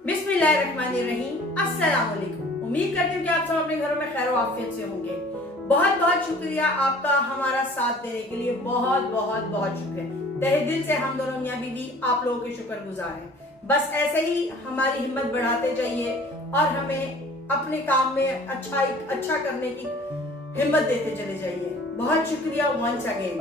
बिस्मिल्लाहिर्रहमानिर्रहीम। अस्सलाम वालेकुम। उम्मीद करती हूँ कि आप सब अपने घरों में खैर आफियत से होंगे। बहुत बहुत शुक्रिया आपका हमारा साथ देने के लिए। बहुत बहुत बहुत शुक्रिया। तहे दिल से हम दोनों मियां बीवी आप लोगों के शुक्रगुजार हैं। बस ऐसे ही हमारी हिम्मत बढ़ाते जाइए और हमें अपने काम में अच्छा करने की हिम्मत देते चले जाइए। बहुत शुक्रिया वंस अगेन।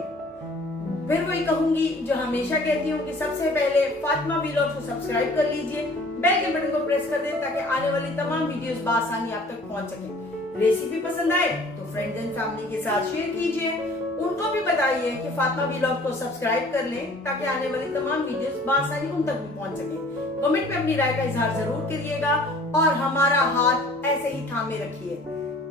फिर वही कहूंगी जो हमेशा कहती हूँ कि सबसे पहले फातिमा व्लॉग्स को सब्सक्राइब कर लीजिए, बेल के बटन को प्रेस कर दें ताकि आने वाली तमाम वीडियोस बासानी आप तक पहुंच सके। रेसिपी पसंद आए तो फ्रेंड्स एंड फैमिली के साथ शेयर कीजिए। उनको भी बताइए कि फातिमा व्लॉग को सब्सक्राइब कर लें ताकि आने वाली तमाम वीडियोस बासानी उन तक भी पहुंच सके। कमेंट में अपनी राय का इजहार जरूर करिएगा और हमारा हाथ ऐसे ही थामे रखिए।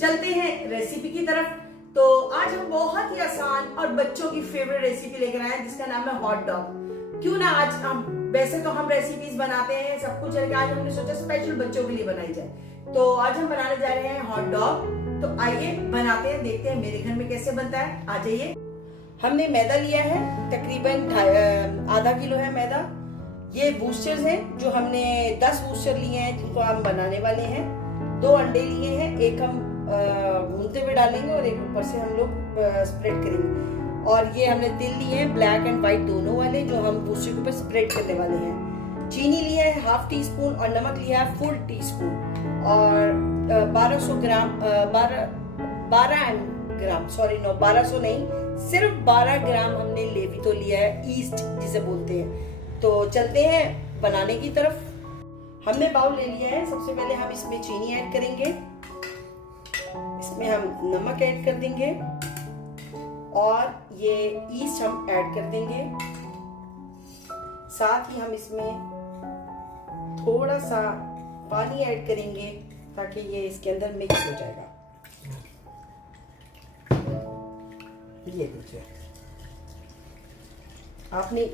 चलते हैं रेसिपी की तरफ। तो आज हम बहुत ही आसान और बच्चों की फेवरेट रेसिपी लेकर आए हैं जिसका नाम है हॉट डॉग। क्यों ना आज हम वैसे तो हम रेसिपीज बनाते हैं सब कुछ है, आज हमने सोचा स्पेशल बच्चों के लिए बनाई जाए। तो आज हम बनाने जा रहे हैं हॉट डॉग। तो आइए बनाते हैं, देखते हैं मेरे घर में कैसे बनता है। आ जाइए। हमने मैदा लिया है, तकरीबन आधा किलो है मैदा। ये बूस्टर्स हैं जो हमने 10 बूस्टर लिए हैं जिनको हम बनाने वाले हैं। 2 अंडे लिए हैं, एक हम भूनते हुए डालेंगे और एक ऊपर से हम लोग स्प्रेड करेंगे। और ये हमने तिल लिए हैं ब्लैक एंड व्हाइट दोनों वाले जो हम बूस्टर के ऊपर स्प्रेड करने वाले हैं। चीनी लिया है ½ टीस्पून और नमक लिया है फुल टीस्पून और 1200 ग्राम 1200 नहीं, सिर्फ 12 ग्राम हमने लेवितो लिया है, ईस्ट जिसे बोलते हैं। तो चलते हैं बनाने की तरफ। हमने बाउल ले लिया है। सबसे पहले हम इसमें चीनी ऐड करेंगे, इसमें हम नमक ऐड कर देंगे और ये ईस्ट हम ऐड कर देंगे। साथ ही हम इसमें थोड़ा सा पानी ऐड करेंगे ताकि ये इसके अंदर मिक्स हो जाएगा। ये देखिए, आपने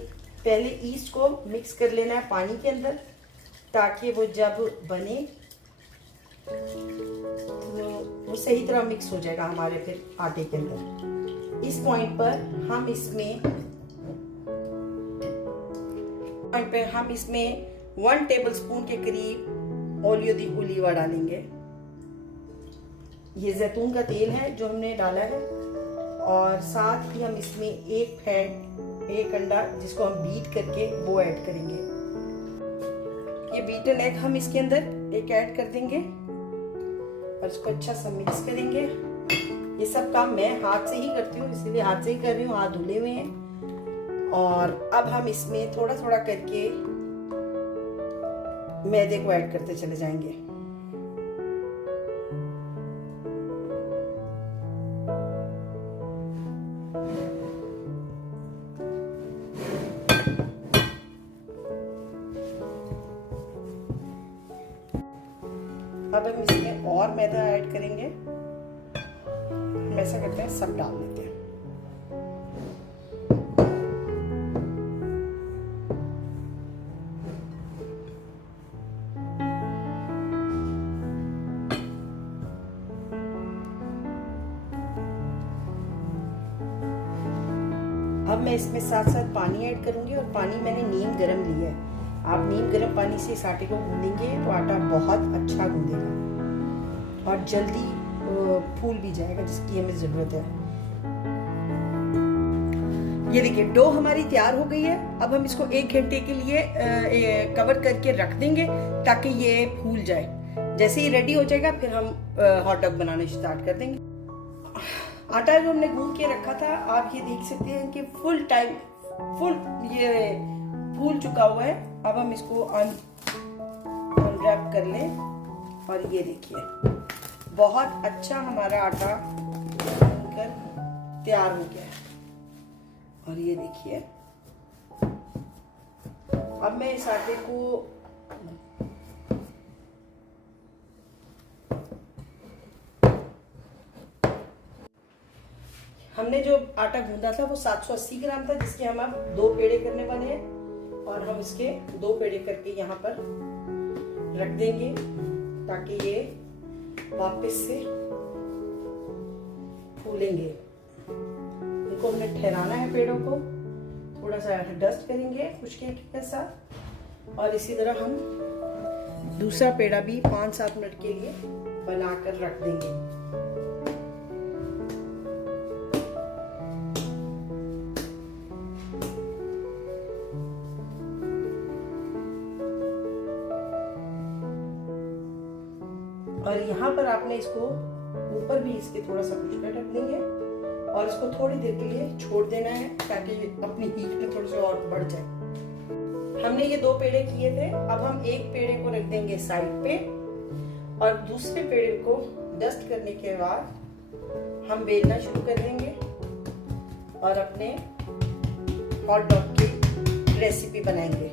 पहले ईस्ट को मिक्स कर लेना है पानी के अंदर ताकि वो जब बने तो वो सही तरह मिक्स हो जाएगा हमारे फिर आटे के अंदर। इस पॉइंट पर हम इसमें 1 टेबलस्पून के करीब ओलियो दी ओलिवा डालेंगे। ये जैतून का तेल है जो हमने डाला है। और साथ ही हम इसमें एक अंडा जिसको हम बीट करके वो ऐड करेंगे। ये बीटन एग हम इसके अंदर एक ऐड कर देंगे और इसको अच्छा सा मिक्स करेंगे। ये सब काम मैं हाथ से ही करती हूँ, इसीलिए हाथ से ही कर रही हूँ, हाथ धुले हुए हैं। और अब हम इसमें थोड़ा थोड़ा करके मैदे को ऐड करते चले जाएंगे। अब हम इसमें और मैदा ऐड करेंगे। हम ऐसा करते हैं, सब डाल देते हैं। अब मैं इसमें साथ साथ पानी ऐड करूंगी और पानी मैंने नीम गरम लिया है। आप नीम गर्म पानी से इस आटे को गूंदेंगे तो आटा बहुत अच्छा गूंदेगा और जल्दी फूल भी जाएगा, जिसकी हमें जरूरत है। ये देखिए डो हमारी तैयार हो गई है। अब हम इसको 1 घंटे के लिए कवर करके रख देंगे ताकि ये फूल जाए। जैसे ही रेडी हो जाएगा फिर हम हॉट डॉग बनाने स्टार्ट कर देंगे। आटा जो हमने गूंद के रखा था, आप ये देख सकते हैं कि फुल ये फूल चुका हुआ है। अब हम इसको अनरैप कर लें और ये देखिए बहुत अच्छा हमारा आटा बनकर तैयार हो गया है। और ये देखिए अब मैं इस आटे को हमने जो आटा गूंदा था वो 780 ग्राम था, जिसके हम अब 2 पेड़े करने वाले हैं। और हम इसके 2 पेड़े करके यहाँ पर रख देंगे ताकि ये वापस से फूलेंगे। इनको हमने ठहराना है, पेड़ों को थोड़ा सा डस्ट करेंगे खुशकी के साथ। और इसी तरह हम दूसरा पेड़ा भी 5-7 मिनट के लिए बनाकर रख देंगे। और यहाँ पर आपने इसको ऊपर भी इसके थोड़ा सा कुछ कर रख देंगे और इसको थोड़ी देर के लिए छोड़ देना है ताकि अपनी हीट में थोड़े से और बढ़ जाए। हमने ये 2 पेड़े किए थे, अब हम एक पेड़े को रख देंगे साइड पे और दूसरे पेड़े को डस्ट करने के बाद हम बेलना शुरू कर देंगे और अपने हॉट डॉग की रेसिपी बनाएंगे।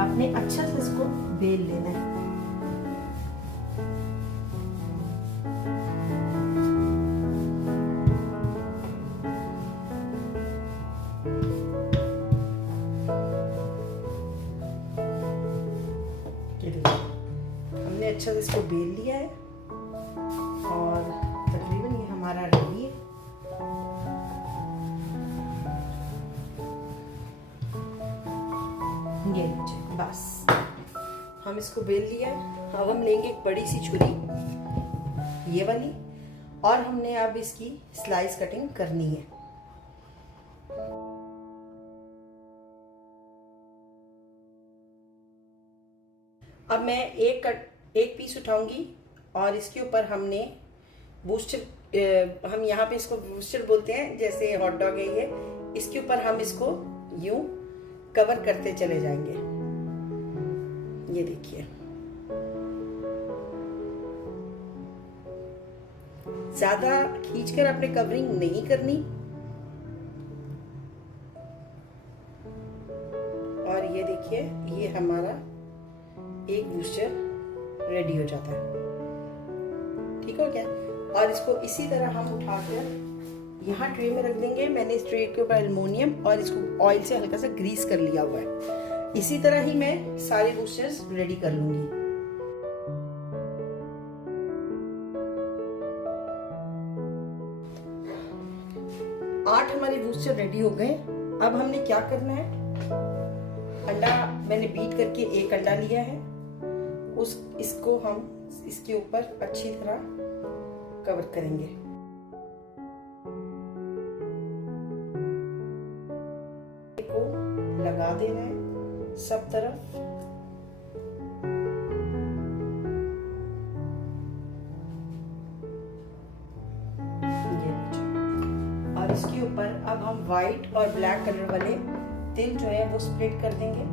आपने अच्छा से इसको बेल लेना है। हमने अच्छा से इसको बेल लिया है और तकरीबन ये हमारा रेडी है। ये बस हम इसको बेल लिया है। अब हम लेंगे एक बड़ी सी छुरी, ये वाली, और हमने अब इसकी स्लाइस कटिंग करनी है। अब मैं एक पीस उठाऊंगी और इसके ऊपर हमने बूस्टर, हम यहाँ पे इसको बूस्टर बोलते हैं, जैसे हॉट डॉग है ये, इसके ऊपर हम इसको यूं कवर करते चले जाएंगे। ये देखिए, ज्यादा खींचकर आपने कवरिंग नहीं करनी। और ये देखिए, ये हमारा एक बूस्टर रेडी हो जाता है। ठीक हो गया। और इसको इसी तरह हम उठाकर यहाँ ट्रे में रख देंगे। मैंने इस ट्रे के ऊपर एल्युमिनियम और इसको ऑयल से हल्का सा ग्रीस कर लिया हुआ है। इसी तरह ही मैं सारे बूस्टर्स रेडी कर लूंगी। 8 हमारे बूस्टर रेडी हो गए। अब हमने क्या करना है, अंडा मैंने बीट करके एक अंडा लिया है, इसको हम इसके ऊपर अच्छी तरह कवर करेंगे। को लगा देना है सब तरफ। और इसके ऊपर अब हम व्हाइट और ब्लैक कलर वाले तिल जो है वो स्प्रेड कर देंगे।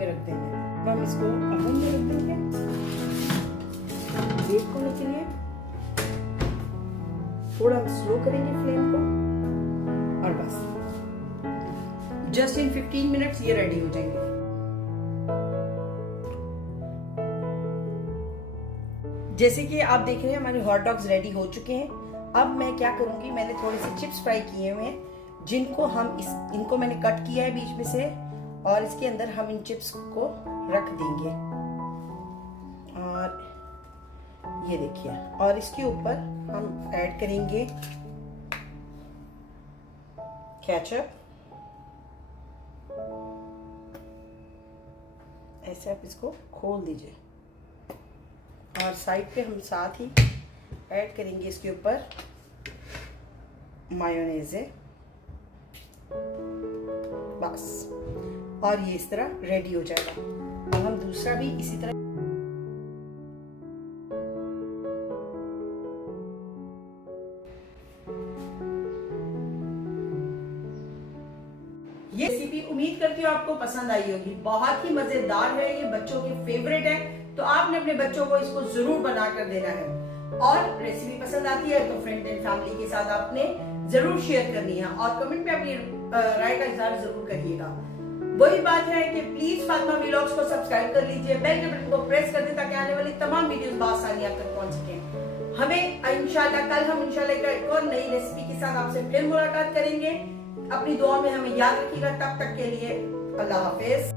रख देंगे। हम इसको ओवन में रख देंगे बेक होने के लिए। थोड़ा स्लो करेंगे फ्लेम को और बस जस्ट इन 15 मिनट्स ये रेडी हो जाएंगे। जैसे कि आप देख रहे हैं हमारे हॉट डॉग्स रेडी हो चुके हैं। अब मैं क्या करूंगी, मैंने थोड़े से चिप्स फ्राई किए हुए हैं जिनको इनको मैंने कट किया है बीच में से, और इसके अंदर हम इन चिप्स को रख देंगे। और ये देखिए, और इसके ऊपर हम ऐड करेंगे केचप। ऐसे आप इसको खोल दीजिए और साइड पे हम साथ ही ऐड करेंगे इसके ऊपर मायोनेज़ है बस। और ये इस तरह रेडी हो जाएगा। अब हम दूसरा भी इसी तरह ये रेसिपी उम्मीद करती हूँ आपको पसंद आई होगी। बहुत ही मजेदार है, ये बच्चों के फेवरेट है, तो आपने अपने बच्चों को इसको जरूर बनाकर देना है। और रेसिपी पसंद आती है तो फ्रेंड एंड फैमिली के साथ आपने जरूर शेयर करनी है और कमेंट में अपनी राय का इजहार जरूर करिएगा। वही बात है कि प्लीज फातिमा व्लॉग्स को सब्सक्राइब कर लीजिए, बेल के बटन को प्रेस कर दें ताकि आने वाली तमाम वीडियोस बआसानी आप तक पहुंच सकें। हमें इंशाल्लाह एक और नई रेसिपी के साथ आपसे फिर मुलाकात करेंगे। अपनी दुआ में हमें याद रखिएगा। तब तक के लिए अल्लाह हाफिज।